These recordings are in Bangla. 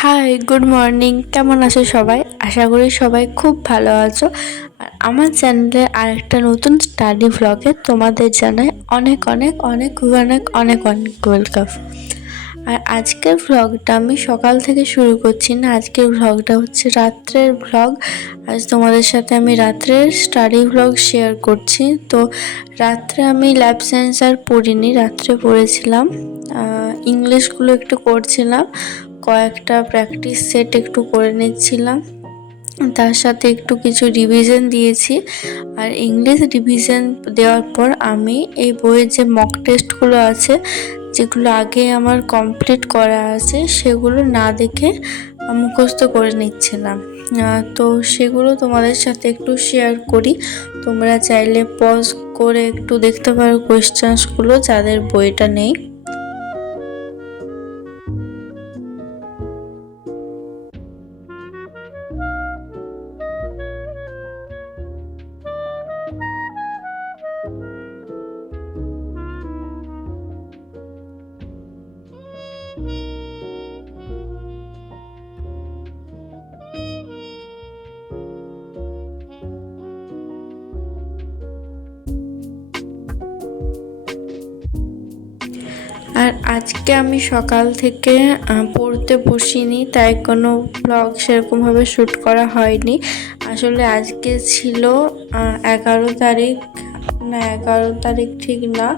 High, good morning. কেমন আছো সবাই? আশা করি সবাই খুব ভালো আছো। আর আমার চ্যানেলে আরেকটা নতুন স্টাডি ভ্লগে তোমাদের জানাই অনেক অনেক অনেক অনেক অনেক অনেক ওয়েলকাম। আর আজকের ভ্লগটা আমি সকাল থেকে শুরু করছি না, আজকের ভ্লগটা হচ্ছে রাত্রের ভ্লগ। আজ তোমাদের সাথে আমি রাত্রের স্টাডি ভ্লগ শেয়ার করছি। তো রাত্রে আমি ল্যাব সায়েন্স আর পড়িনি, রাত্রে পড়েছিলাম, ইংলিশগুলো একটু করছিলাম, কয়েকটা প্র্যাকটিস সেট একটু করে নিচ্ছিলাম, তার সাথে একটু কিছু রিভিশন দিয়েছি। আর ইংলিশ রিভিশন দেওয়ার পর আমি এই বইয়ের যে মক টেস্টগুলো আছে, যেগুলো আগে আমার কমপ্লিট করা আছে, সেগুলো না দেখে মুখস্থ করে নিচ্ছিলাম। তো সেগুলো তোমাদের সাথে একটু শেয়ার করি। তোমরা চাইলে পজ করে একটু দেখতে পারো কোয়েশ্চেন্সগুলো, যাদের বইটা নেই। আর আজকে আমি সকাল থেকে পড়তে বসিনি, তাই কোনো ব্লগ সেরকমভাবে শ্যুট করা হয়নি। আসলে আজকে ছিল 11 তারিখ, না 11 তারিখ ঠিক না,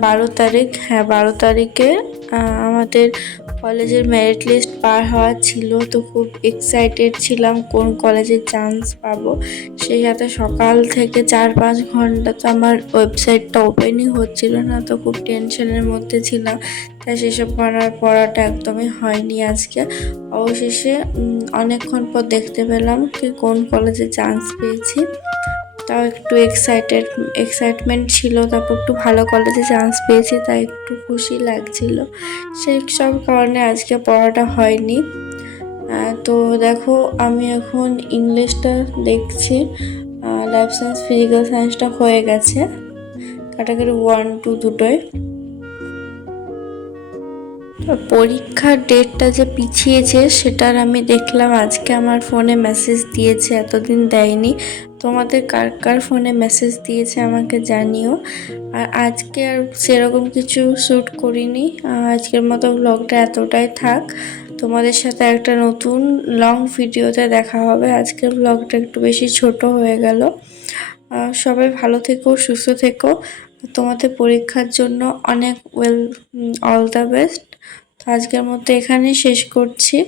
12 তারিখ। হ্যাঁ, 12 তারিখে আমাদের কলেজের মেরিট লিস্ট পার হওয়া ছিল। তো খুব এক্সাইটেড ছিলাম কোন কলেজে চান্স পাবো। সেই সাথে সকাল থেকে 4-5 ঘন্টা তো আমার ওয়েবসাইটটা ওপেনই হচ্ছিল না, তো খুব টেনশনের মধ্যে ছিলাম। তাই সেসব পড়াটা একদমই হয়নি আজকে। অবশেষে অনেকক্ষণ পর দেখতে পেলাম কি কোন কলেজে চান্স পেয়েছি। তাও একটু এক্সাইটমেন্ট ছিল। তারপর একটু ভালো কলেজে চান্স পেয়েছি, তাই একটু খুশি লাগছিল। সেই সব কারণে আজকে পড়াটা হয়নি। তো দেখো, আমি এখন ইংলিশটা দেখছি। লাইফ সায়েন্স, ফিজিক্যাল সায়েন্সটা হয়ে গেছে, ক্যাটাগরি 1-2 দুটোই। পরীক্ষার ডেটটা যে পিছিয়েছে, সেটার আমি দেখলাম আজকে আমার ফোনে মেসেজ দিয়েছে, এতদিন দেয়নি। তোমাদের কার কার ফোনে মেসেজ দিয়েছে আমাকে জানিও। আর আজকে আর সেরকম কিছু শ্যুট করিনি। আজকের মতো ব্লগটা এতটাই থাক। তোমাদের সাথে একটা নতুন লং ভিডিওতে দেখা হবে। আজকের ব্লগটা একটু বেশি ছোট হয়ে গেল। সবাই ভালো থেকো, সুস্থ থেকো। তোমাদের পরীক্ষার জন্য অনেক অল দ্য বেস্ট। তো আজকের মতো এখানেই শেষ করছি।